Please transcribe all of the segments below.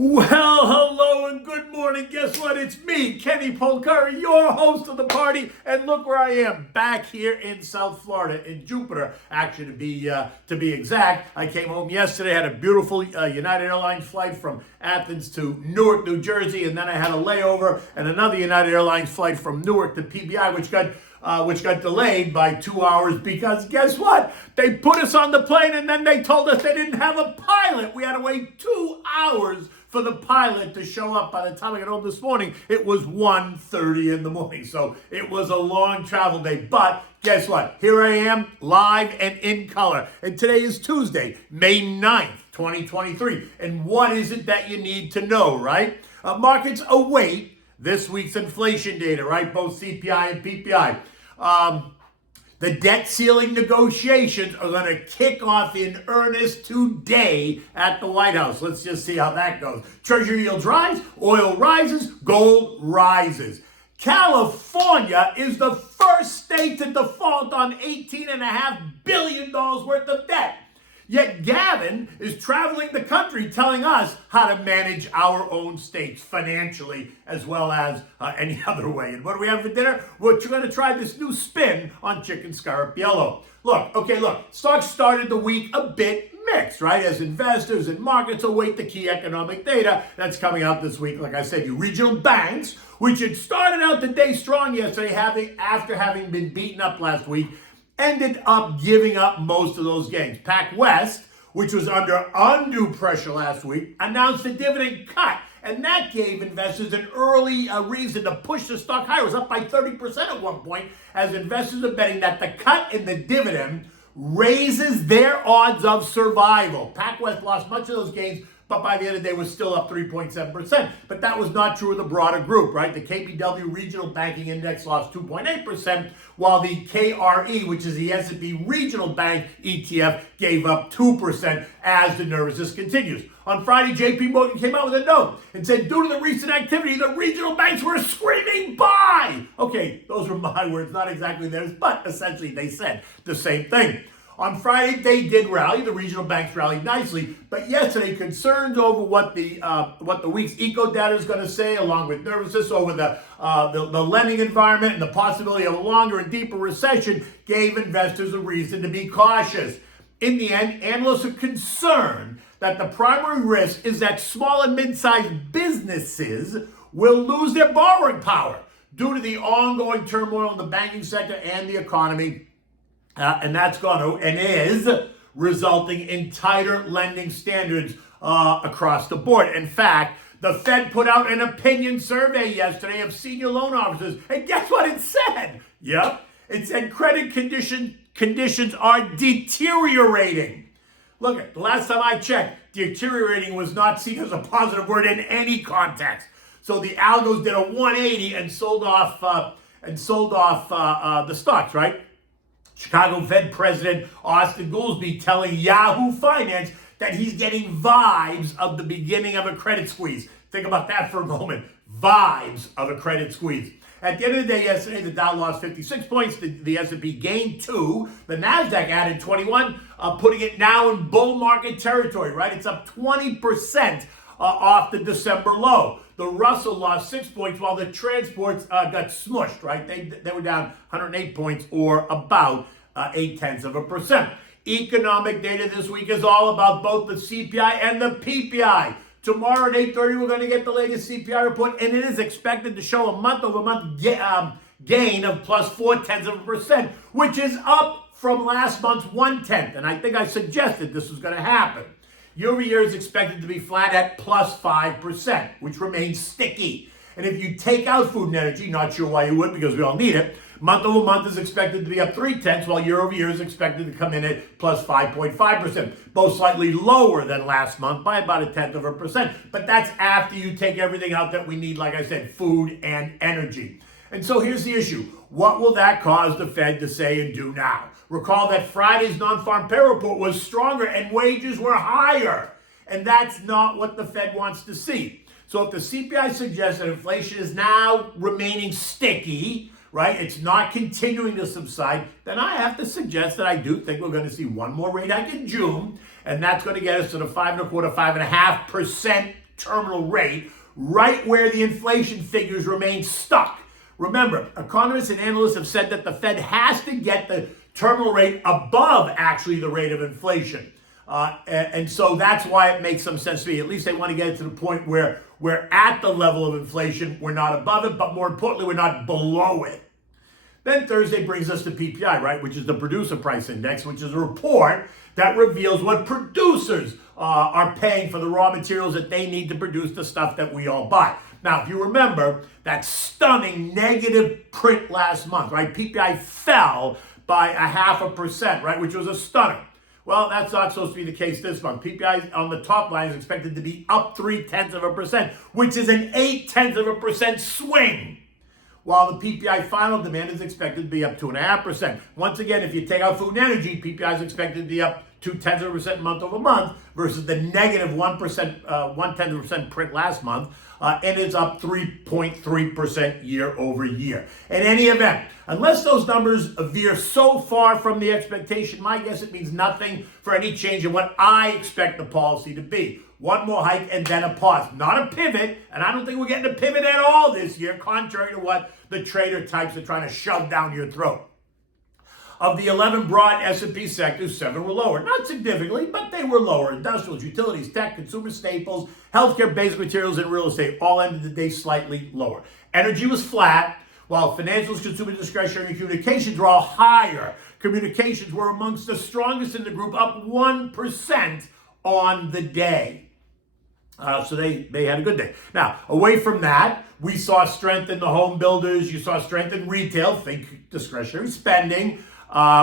Well, hello and good morning. Guess what? It's me, Kenny Polcari, your host of the party. And look where I am, back here in South Florida, in Jupiter, actually to be exact. I came home yesterday, had a beautiful United Airlines flight from Athens to Newark, New Jersey, and then I had a layover and another United Airlines flight from Newark to PBI, which got delayed by 2 hours because guess what? They put us on the plane and then they told us they didn't have a pilot. We had to wait 2 hours for the pilot to show up. By the time I got home this morning, it was 1:30 in the morning. So it was a long travel day. But guess what? Here I am, live and in color. And today is Tuesday, May 9th, 2023. And what is it that you need to know, right? Markets await this week's inflation data, right? Both CPI and PPI. The debt ceiling negotiations are going to kick off in earnest today at the White House. Let's just see how that goes. Treasury yields rise, oil rises, gold rises. California is the first state to default on $18.5 billion worth of debt. Yet Gavin is traveling the country telling us how to manage our own states financially as well as any other way. And what do we have for dinner? We're going to try this new spin on chicken Scarapiello. Look, stocks started the week a bit mixed, right? As investors and markets await the key economic data that's coming out this week. Like I said, your regional banks, which had started out the day strong yesterday, after having been beaten up last week, ended up giving up most of those gains. PacWest, which was under undue pressure last week, announced a dividend cut, and that gave investors an early reason to push the stock higher. It was up by 30% at one point, as investors are betting that the cut in the dividend raises their odds of survival. PacWest lost much of those gains, but by the end of the day was still up 3.7%. But that was not true of the broader group, right? The KBW Regional Banking Index lost 2.8%, while the KRE, which is the S&P Regional Bank ETF, gave up 2% as the nervousness continues. On Friday, JP Morgan came out with a note and said, due to the recent activity, the regional banks were screaming buy. Okay, those were my words, not exactly theirs, but essentially they said the same thing. On Friday, they did rally. The regional banks rallied nicely. But yesterday, concerns over what the week's eco data is going to say, along with nervousness over the lending environment and the possibility of a longer and deeper recession, gave investors a reason to be cautious. In the end, analysts are concerned that the primary risk is that small and mid-sized businesses will lose their borrowing power due to the ongoing turmoil in the banking sector and the economy. And that's going to and is resulting in tighter lending standards across the board. In fact, the Fed put out an opinion survey yesterday of senior loan officers. And guess what it said? Yep. It said credit conditions are deteriorating. Look, the last time I checked, deteriorating was not seen as a positive word in any context. So the algos did a 180 and sold off the stocks, right? Chicago Fed President Austin Goolsbee telling Yahoo Finance that he's getting vibes of the beginning of a credit squeeze. Think about that for a moment. Vibes of a credit squeeze. At the end of the day yesterday, the Dow lost 56 points. The S&P gained 2. The NASDAQ added 21, putting it now in bull market territory, right? It's up 20% off the December low. The Russell lost 6 points while the transports got smushed, right? They were down 108 points or about 0.8%. Economic data this week is all about both the CPI and the PPI. Tomorrow at 8:30, we're going to get the latest CPI report, and it is expected to show a month-over-month gain of plus 0.4%, which is up from last month's 0.1. And I think I suggested this was going to happen. Year-over-year is expected to be flat at plus 5%, which remains sticky. And if you take out food and energy, not sure why you would because we all need it, month-over-month is expected to be up 0.3, while year-over-year is expected to come in at plus 5.5%, both slightly lower than last month by about 0.1%. But that's after you take everything out that we need, like I said, food and energy. And so here's the issue. What will that cause the Fed to say and do now? Recall that Friday's non-farm payroll report was stronger and wages were higher. And that's not what the Fed wants to see. So if the CPI suggests that inflation is now remaining sticky, right, it's not continuing to subside, then I have to suggest that I do think we're going to see one more rate hike in June, and that's going to get us to the 5.25%, 5.5% terminal rate, right where the inflation figures remain stuck. Remember, economists and analysts have said that the Fed has to get the terminal rate above actually the rate of inflation. And so that's why it makes some sense to me. At least they want to get it to the point where we're at the level of inflation. We're not above it, but more importantly, we're not below it. Then Thursday brings us to PPI, right, which is the Producer Price Index, which is a report that reveals what producers are paying for the raw materials that they need to produce the stuff that we all buy. Now, if you remember that stunning negative print last month, right, PPI fell by 0.5%, right, which was a stunner. Well, that's not supposed to be the case this month. PPI on the top line is expected to be up 0.3%, which is an 0.8% swing. While the PPI final demand is expected to be up 2.5%. Once again, if you take out food and energy, PPI is expected to be up 0.2% month over month versus the negative 1% print last month, and it's up 3.3% year over year. In any event, unless those numbers veer so far from the expectation, my guess it means nothing for any change in what I expect the policy to be. One more hike and then a pause. Not a pivot, and I don't think we're getting a pivot at all this year, contrary to what the trader types are trying to shove down your throat. Of the 11 broad S&P sectors, 7 were lower. Not significantly, but they were lower. Industrials, utilities, tech, consumer staples, healthcare, basic materials, and real estate all ended the day slightly lower. Energy was flat, while financials, consumer discretionary, and communications were all higher. Communications were amongst the strongest in the group, up 1% on the day. So they had a good day. Now, away from that, we saw strength in the home builders. You saw strength in retail, think discretionary spending.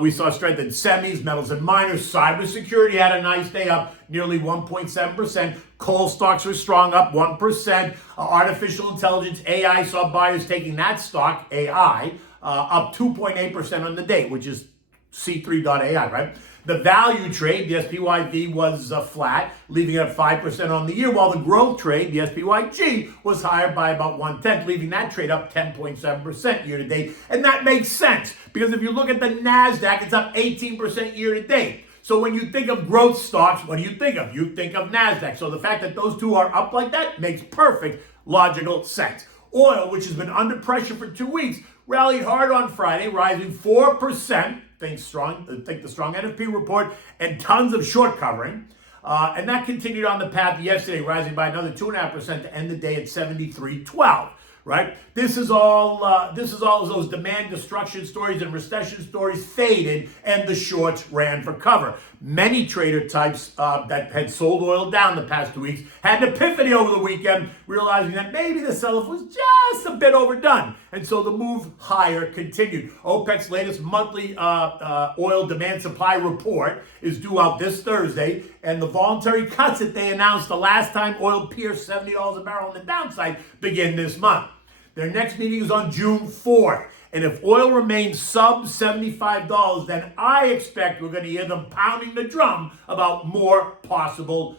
We saw strength in semis, metals and miners. Cybersecurity had a nice day, up nearly 1.7%. Coal stocks were strong, up 1%. Artificial intelligence, AI, saw buyers taking that stock, AI, up 2.8% on the day, which is C3.ai, right? The value trade, the SPYV, was flat, leaving it at 5% on the year, while the growth trade, the SPYG, was higher by about 1/10, leaving that trade up 10.7% year to date. And that makes sense, because if you look at the NASDAQ, it's up 18% year to date. So when you think of growth stocks, what do you think of? You think of NASDAQ. So the fact that those two are up like that makes perfect logical sense. Oil, which has been under pressure for 2 weeks, rallied hard on Friday, rising 4%. Think the strong NFP report and tons of short covering. And that continued on the path yesterday, rising by another 2.5% to end the day at 73.12. Right? This is all of those demand destruction stories and recession stories faded, and the shorts ran for cover. Many trader types that had sold oil down the past 2 weeks had an epiphany over the weekend, realizing that maybe the sell-off was just a bit overdone, and so the move higher continued. OPEC's latest monthly oil demand supply report is due out this Thursday, and the voluntary cuts that they announced the last time oil pierced $70 a barrel on the downside begin this month. Their next meeting is on June 4th. And if oil remains sub $75, then I expect we're going to hear them pounding the drum about more possible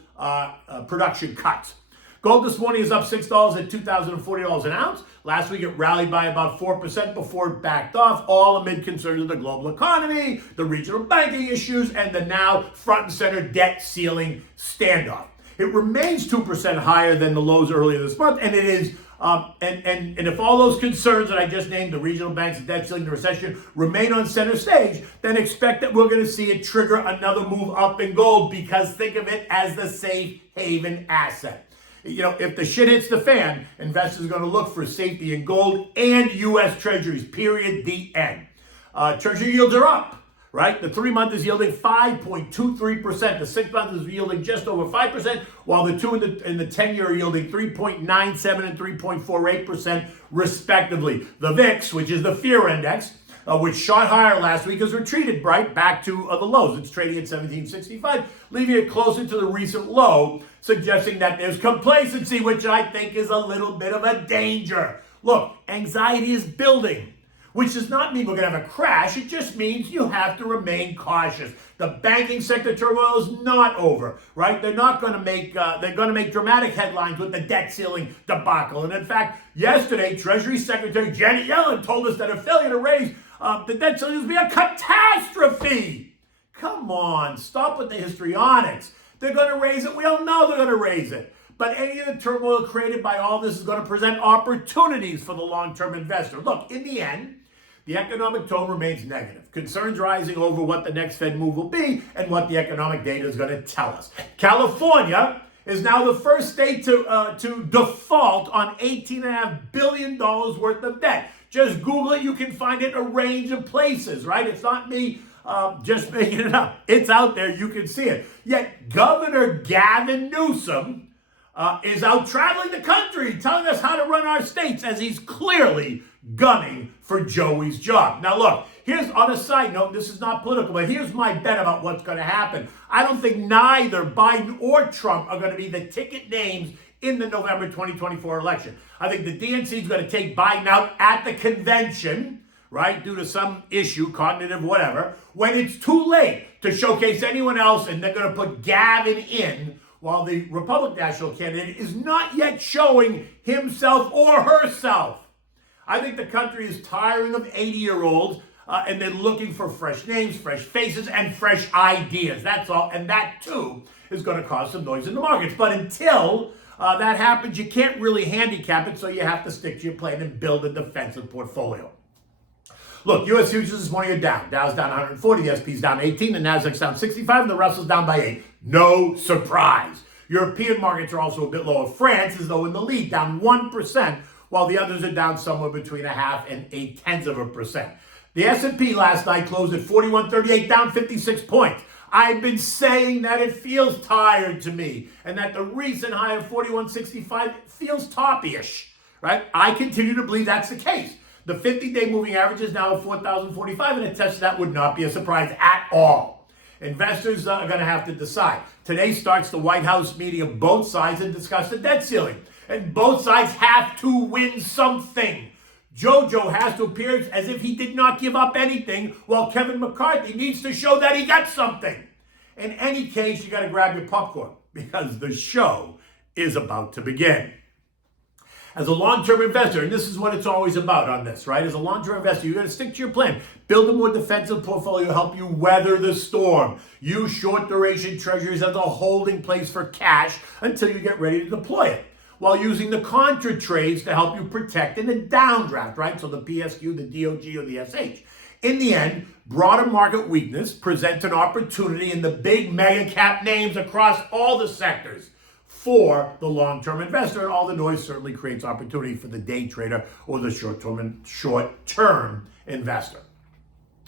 production cuts. Gold this morning is up $6 at $2,040 an ounce. Last week it rallied by about 4% before it backed off, all amid concerns of the global economy, the regional banking issues, and the now front and center debt ceiling standoff. It remains 2% higher than the lows earlier this month, and it is and if all those concerns that I just named, the regional banks, the debt ceiling, the recession, remain on center stage, then expect that we're going to see it trigger another move up in gold, because think of it as the safe haven asset. You know, if the shit hits the fan, investors are going to look for safety in gold and U.S. Treasuries, period, the end. Treasury yields are up. Right? The 3-month is yielding 5.23%. The 6-month is yielding just over 5%, while the 2 and the 10-year are yielding 3.97 and 3.48% respectively. The VIX, which is the fear index, which shot higher last week, has retreated right back to the lows. It's trading at 1765, leaving it closer to the recent low, suggesting that there's complacency, which I think is a little bit of a danger. Look, anxiety is building, which does not mean we're going to have a crash. It just means you have to remain cautious. The banking sector turmoil is not over, right? They're going to make dramatic headlines with the debt ceiling debacle. And in fact, yesterday, Treasury Secretary Janet Yellen told us that a failure to raise the debt ceiling would be a catastrophe. Come on, stop with the histrionics. They're going to raise it. We all know they're going to raise it. But any of the turmoil created by all this is going to present opportunities for the long-term investor. Look, in the end, the economic tone remains negative. Concerns rising over what the next Fed move will be and what the economic data is going to tell us. California is now the first state to default on $18.5 billion worth of debt. Just Google it. You can find it in a range of places, right? It's not me just making it up. It's out there. You can see it. Yet Governor Gavin Newsom is out traveling the country telling us how to run our states as he's clearly gunning for Joey's job. Now, look, here's on a side note, this is not political, but here's my bet about what's going to happen. I don't think neither Biden or Trump are going to be the ticket names in the November 2024 election. I think the DNC is going to take Biden out at the convention, right, due to some issue, cognitive, whatever, when it's too late to showcase anyone else, and they're going to put Gavin in while the Republican national candidate is not yet showing himself or herself. I think the country is tiring of 80-year-olds, and they're looking for fresh names, fresh faces, and fresh ideas. That's all. And that, too, is going to cause some noise in the markets. But until that happens, you can't really handicap it, so you have to stick to your plan and build a defensive portfolio. Look, U.S. futures this morning are down. Dow's down 140, the S&P's down 18, the Nasdaq's down 65, and the Russell's down by 8. No surprise. European markets are also a bit lower. France is, though, in the lead, down 1%, while the others are down somewhere between 0.5 and 0.8%. The S&P last night closed at 4138, down 56 points. I've been saying that it feels tired to me, and that the recent high of 4165 feels toppy-ish, right? I continue to believe that's the case. The 50-day moving average is now at 4,045, and a test of that would not be a surprise at all. Investors are going to have to decide. Today starts the White House meeting of both sides and discuss the debt ceiling. And both sides have to win something. JoJo has to appear as if he did not give up anything, while Kevin McCarthy needs to show that he got something. In any case, you got to grab your popcorn, because the show is about to begin. As a long-term investor, and this is what it's always about on this, right? As a long-term investor, you're going to stick to your plan. Build a more defensive portfolio, help you weather the storm. Use short-duration treasuries as a holding place for cash until you get ready to deploy it, while using the contra trades to help you protect in a downdraft, right? So the PSQ, the DOG, or the SH. In the end, broader market weakness presents an opportunity in the big mega cap names across all the sectors for the long-term investor, and all the noise certainly creates opportunity for the day trader or the short-term investor.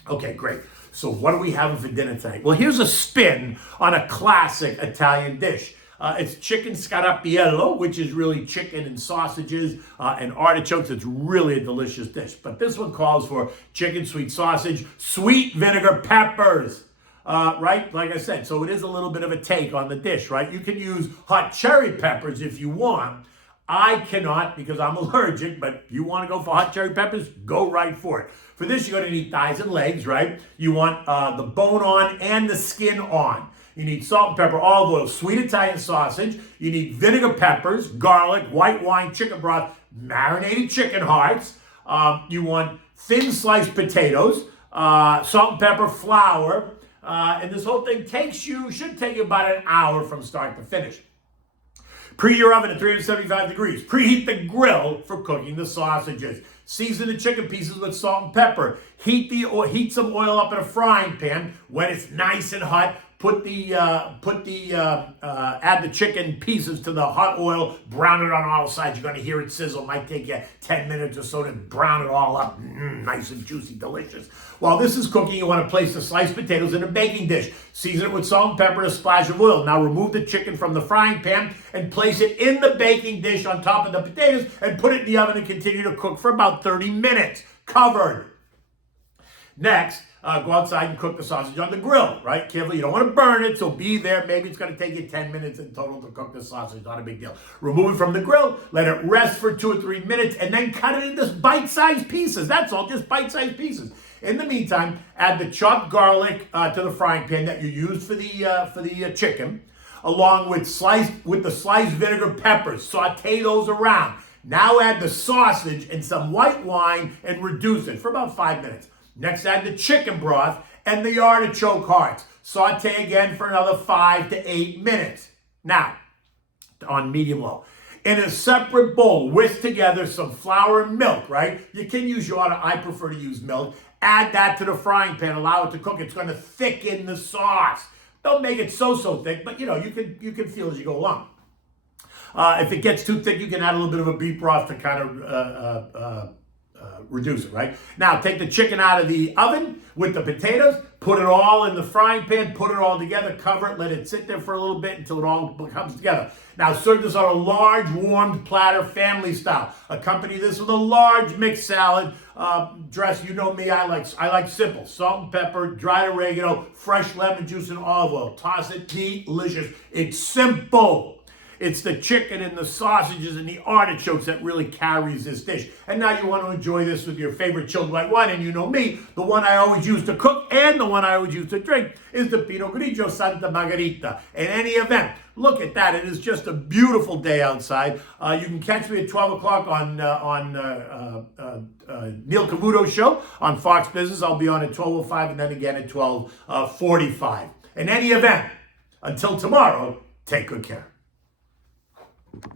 Okay, great. So what do we have for dinner tonight? Well, here's a spin on a classic Italian dish. It's chicken Scarapiello, which is really chicken and sausages and artichokes. It's really a delicious dish. But this one calls for chicken, sweet sausage, sweet vinegar, peppers. Right? Like I said, so it is a little bit of a take on the dish, right? You can use hot cherry peppers if you want. I cannot because I'm allergic, but you want to go for hot cherry peppers, go right for it. For this, you're going to need thighs and legs, right? You want the bone on and the skin on. You need salt and pepper, olive oil, sweet Italian sausage. You need vinegar peppers, garlic, white wine, chicken broth, marinated chicken hearts. You want thin sliced potatoes, salt and pepper, flour. And this whole thing should take you about an hour from start to finish. Preheat your oven at 375 degrees. Preheat the grill for cooking the sausages. Season the chicken pieces with salt and pepper. Heat some oil up in a frying pan. When it's nice and hot, add the chicken pieces to the hot oil, brown it on all sides. You're going to hear it sizzle. It might take you 10 minutes or so to brown it all up. Nice and juicy, delicious. While this is cooking, you want to place the sliced potatoes in a baking dish. Season it with salt and pepper and a splash of oil. Now remove the chicken from the frying pan and place it in the baking dish on top of the potatoes and put it in the oven and continue to cook for about 30 minutes, covered. Next, go outside and cook the sausage on the grill, right? Careful, you don't want to burn it, so be there. Maybe it's going to take you 10 minutes in total to cook the sausage, not a big deal. Remove it from the grill, let it rest for 2 or 3 minutes, and then cut it into bite-sized pieces. That's all, just bite-sized pieces. In the meantime, add the chopped garlic to the frying pan that you used for the chicken, along with the sliced vinegar peppers. Saute those around. Now add the sausage and some white wine and reduce it for about 5 minutes. Next, add the chicken broth and the artichoke hearts. Saute again for another 5 to 8 minutes. Now, on medium low. In a separate bowl, whisk together some flour and milk, right? You can use water. I prefer to use milk. Add that to the frying pan. Allow it to cook. It's going to thicken the sauce. Don't make it so thick, but you can feel as you go along. If it gets too thick, you can add a little bit of a beef broth to kind of reduce it, right? Now, take the chicken out of the oven with the potatoes, put it all in the frying pan, put it all together, cover it, let it sit there for a little bit until it all comes together. Now, serve this on a large warmed platter, family style. Accompany this with a large mixed salad dress. You know me, I like simple. Salt and pepper, dried oregano, fresh lemon juice, and olive oil. Toss it, delicious. It's simple. It's the chicken and the sausages and the artichokes that really carries this dish. And now you want to enjoy this with your favorite chilled white wine. And you know me, the one I always use to cook and the one I always use to drink is the Pinot Grigio Santa Margherita. In any event, look at that. It is just a beautiful day outside. You can catch me at 12 o'clock on Neil Cavuto's show on Fox Business. I'll be on at 12:05 and then again at 12:45. In any event, until tomorrow, take good care.